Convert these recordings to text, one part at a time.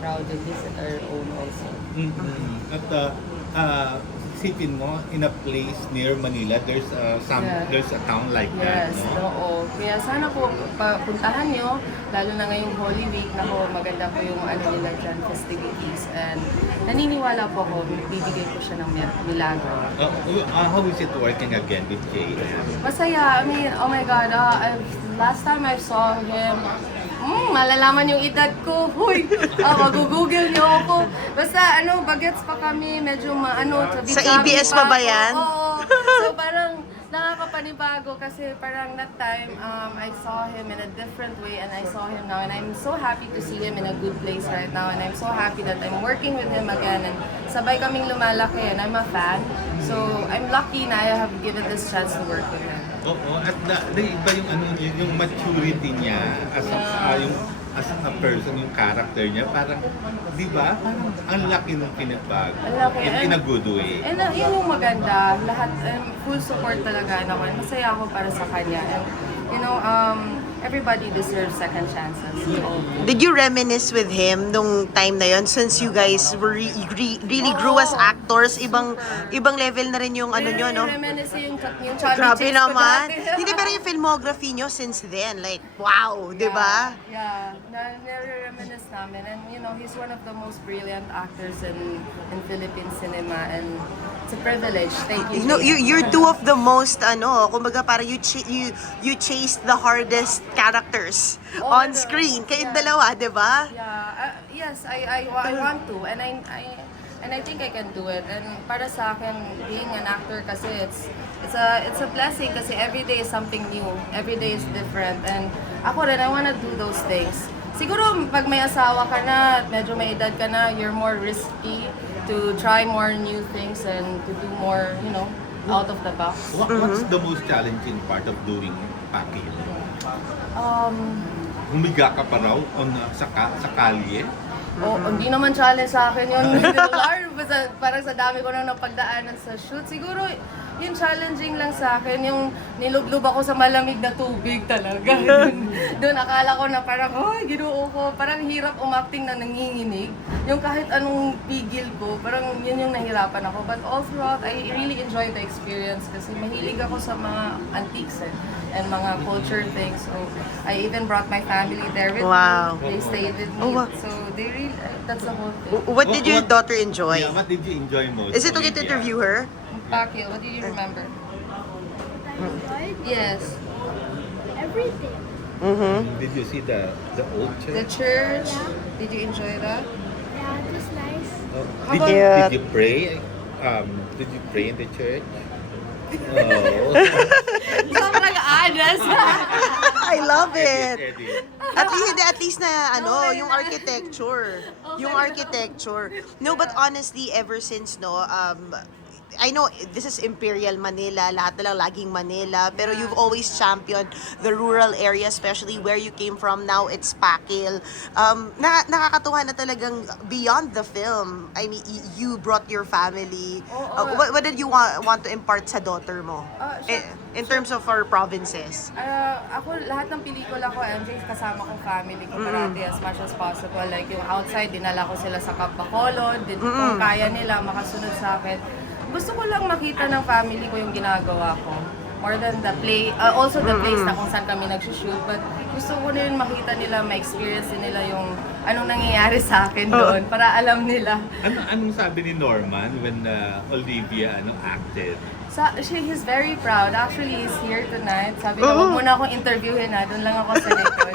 proud and this at our own also. At sipin mo, in a place near Manila, there's a town like that, Yes, no? oo. Kaya sana po puntahan nyo, lalo na ngayong Holy Week, nako maganda po yung nila dyan, festivities. And naniniwala po ako, bibigay ko siya ng milagro. How is it working again with Jay? Masaya. I mean, oh my God, last time I saw him, malalaman yung edad ko. Huy, mag-google niyo ako. Basta, bagets pa kami, medyo Sa ABS pa ba yan? Oo. So, parang nakakapanibago kasi parang that time, I saw him in a different way and I saw him now and I'm so happy to see him in a good place right now and I'm so happy that I'm working with him again and sabay kaming lumalaki and I'm a fan. So, I'm lucky na I have given this chance to work with him. Oo, at iba yung maturity niya as a person, yung character niya, parang, di ba? Parang ang laki ng pinagbago. Ang laki. In a good way. And yun yung maganda. Lahat, full support talaga naman. Masaya ako para sa kanya. And, everybody deserves second chances. So, Did you reminisce with him nung time na yon since you guys were really grew as actors? Ibang level na rin yung nyo, no? Reminisce yung chubby Grabe chicks ko naman. dati. Hindi, pero yung filmography nyo since then, like, wow, di ba? Yeah, nare-reminisce namin. And he's one of the most brilliant actors in Philippine cinema and it's a privilege. Thank you. You're two of the most, kumbaga parang you chased the hardest characters on screen. Kayong dalawa, di ba? Yeah, yes, I want to and I think I can do it. And para sa akin, being an actor kasi it's a blessing kasi every day is something new. Every day is different. And ako rin, I wanna do those things. Siguro pag may asawa ka na, medyo may edad ka na, you're more risky to try more new things and to do more, out of the box. What's the most challenging part of doing Pakil? Humiga ka pa raw sa kalye? Hindi naman challenge sa akin yun. Basta parang sa dami ko nang napagdaanan sa shoot. Siguro, yung challenging lang sa akin, yung nilublob ako sa malamig na tubig talaga. Doon akala ko na parang, ginoo ko. Parang hirap umacting na nanginginig. Yung kahit anong pigil ko, parang yun yung nahirapan ako. But all throughout, I really enjoyed the experience kasi mahilig ako sa mga antiques and mga culture things. So, I even brought my family there with Wow. me. They stayed with me. Oh, wow. So, they really, that's the whole thing. What did your daughter enjoy? Yeah, what did you enjoy most? Is it okay to Olivia? interview her? Pacquiao, what do you remember? I enjoyed Yes. everything. Did you see the old The church? church. Yeah. Did you enjoy that? Yeah, it was nice. Did, about- did you pray? Did you pray in the church? Oh. Sobrang honest. I love it. Edit. At least na yung architecture. Yung architecture. No, but honestly, ever since I know this is Imperial Manila, lahat na lang laging Manila, pero you've always championed the rural area, especially where you came from. Now it's Pakil. Nakakatuwa na talagang beyond the film. I mean, you brought your family. What did you want to impart sa daughter mo? In terms of our provinces. Ako, lahat ng pelikula ko, MJ, kasama ko family ko parati as much as possible. Like yung outside, dinala ko sila sa Camp Bacolod, kung kaya nila makasunod sa akin. Gusto ko lang makita ng family ko yung ginagawa ko. More than the play, also the place na kung saan kami nagsushoot. But gusto ko rin makita nila, ma-experience din nila yung anong nangyayari sa akin doon para alam nila. Anong sabi ni Norman when Olivia acted? He's very proud. Actually, he's here tonight. Sabi ko, huwag mo na akong interviewin na. Doon lang ako sa likod.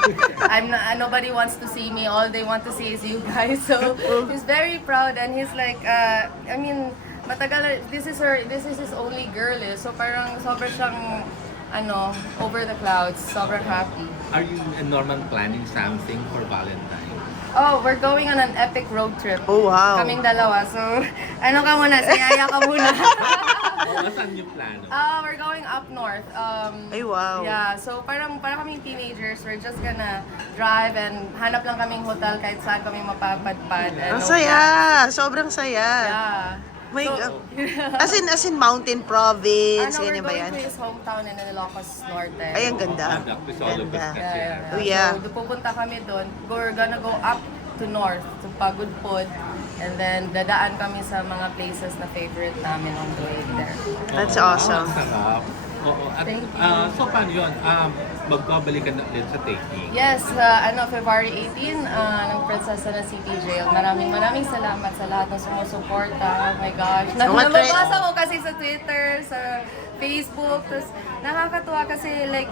Nobody wants to see me. All they want to see is you guys. So, he's very proud and he's like, matagal, this is his only girl So parang sobrang siyang, over the clouds. Sobrang happy. Are you and Norman planning something for Valentine's? Oh, we're going on an epic road trip. Oh, wow. Kaming dalawa. So, ka muna? Siyaya ka muna. Saan yung plano? We're going up north. Ay, wow. Yeah, so parang kaming teenagers, we're just gonna drive and hanap lang kaming hotel kahit saan kami mapapadpad. Ang saya! Sobrang saya. Yeah. May, So, as in mountain province, we're ganyan ba going yan? to his hometown in Ilocos Norte. Ay, ang ganda. All of us Ganda. kasi. Yeah. Oh, yeah. So, pupunta kami doon. We're gonna go up to North, to Pagod Pod. And then, dadaan kami sa mga places na favorite namin on the way there. That's Oo, awesome. ang sarap. Oo. At, Thank you. so, paano yun? Magbabalik ka na ulit sa taping. Yes, February 18, ng Prinsesa ng City Jail. Maraming salamat sa lahat ng sumusuporta. Oh my gosh. Mga Nababasa ko kasi sa Twitter, sa Facebook. Tapos nakakatuwa kasi like,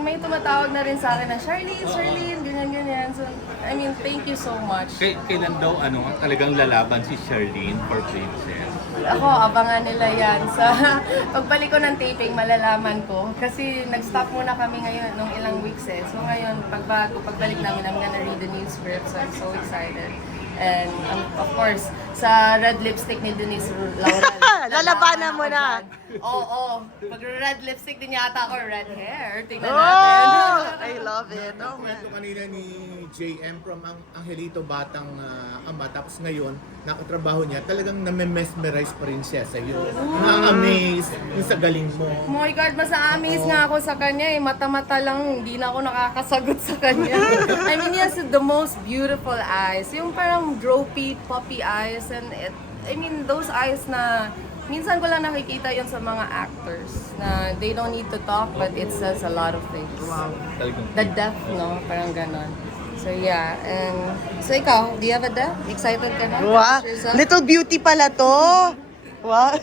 may tumatawag na rin sa akin na, Charlene, ganyan. So, I mean, thank you so much. Kailan daw talagang lalaban si Charlene for Princess? Ako, abangan nila yan. Sa pagbalik ko ng taping, malalaman ko. Kasi nag-stop muna kami ngayon nung ilang weeks eh. So ngayon, pagbalik namin, I'm gonna read the new script. So I'm so excited. And of course, sa red lipstick ni Denise Laurel. Lalabanan mo na. Oo. Pag red lipstick din yata ako, red hair. Tingnan Oh! natin. I love it. Oh, man. Kwento kanina ni JM from Angelito Batang Ama, tapos ngayon, nakatrabaho niya, talagang name-mesmerize pa rin siya sa iyo. Na-amaze yung sa galing mo. Oh my God, mas amaze nga ako sa kanya eh. Mata-mata lang, hindi na ako nakakasagot sa kanya. I mean, he has the most beautiful eyes. Yung parang droopy, puppy eyes. And those eyes na minsan ko lang nakikita yun sa mga actors na they don't need to talk but it says a lot of things. Talagang The depth, no? Parang ganon. So yeah, and so ikaw, do you have a depth? Excited ka na? Wow. Yourself? Little beauty pala to. Wow.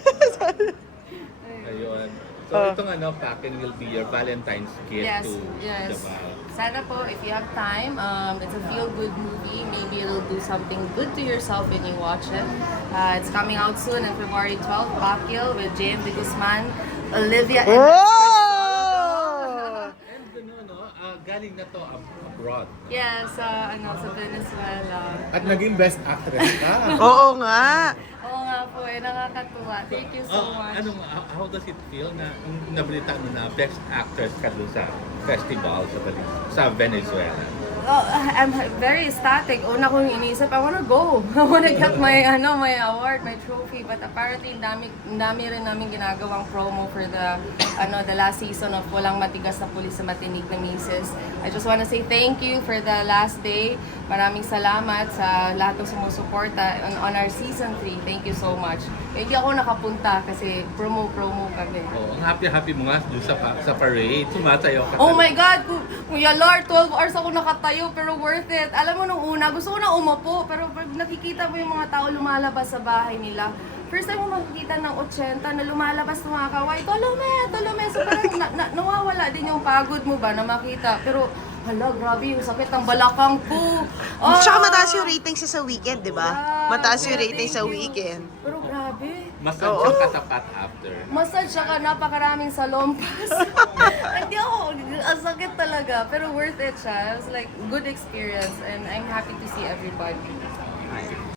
Ayun. So, itong packing will be your Valentine's gift Yes, to yes. Jabal. Sana po, if you have time, it's a feel-good movie. Maybe it'll do something good to yourself when you watch it. It's coming out soon on February 12th, Bakil, with James De Guzman, Olivia, and Oh! And galing na to abroad. yeah, sa Venezuela. At naging best actress ka. Oo nga. Oo nga po, nakakatuwa. Thank you so much. How does it feel na nabalita mo na best actress ka doon sa festival sa Venezuela? Oh, I'm very ecstatic. Una kong iniisip, I wanna go. I wanna get my award, my trophy. But apparently, dami rin namin ginagawang promo for the last season of Walang Matigas na Pulis sa Matinig na Mises. I just wanna say thank you for the last day. Maraming salamat sa lahat ng sumusuporta on our season 3. Thank you so much. Hindi ako nakapunta kasi promo kami. Oh, ang happy mo nga doon sa parade. Sumasayaw ka. Oh my God! Kuya Lord, 12 hours ako nakatayo pero worth it. Alam mo nung una, gusto ko na umapo pero pag nakikita mo yung mga tao lumalabas sa bahay nila, first time mo makikita ng 80 na lumalabas tumakaway, Tolome! So parang nawawala din yung pagod mo ba na makita. Pero hala, grabe yung sakit ng balakang ko. Tsaka mataas yung ratings sa weekend, di ba? Ah, Mataas yung thank ratings sa you. weekend. Pero grabe. Massage ang katapat after. Massage saka napakaraming salompas. Hindi ako, ang sakit talaga. Pero worth it siya. It was like good experience and I'm happy to see everybody.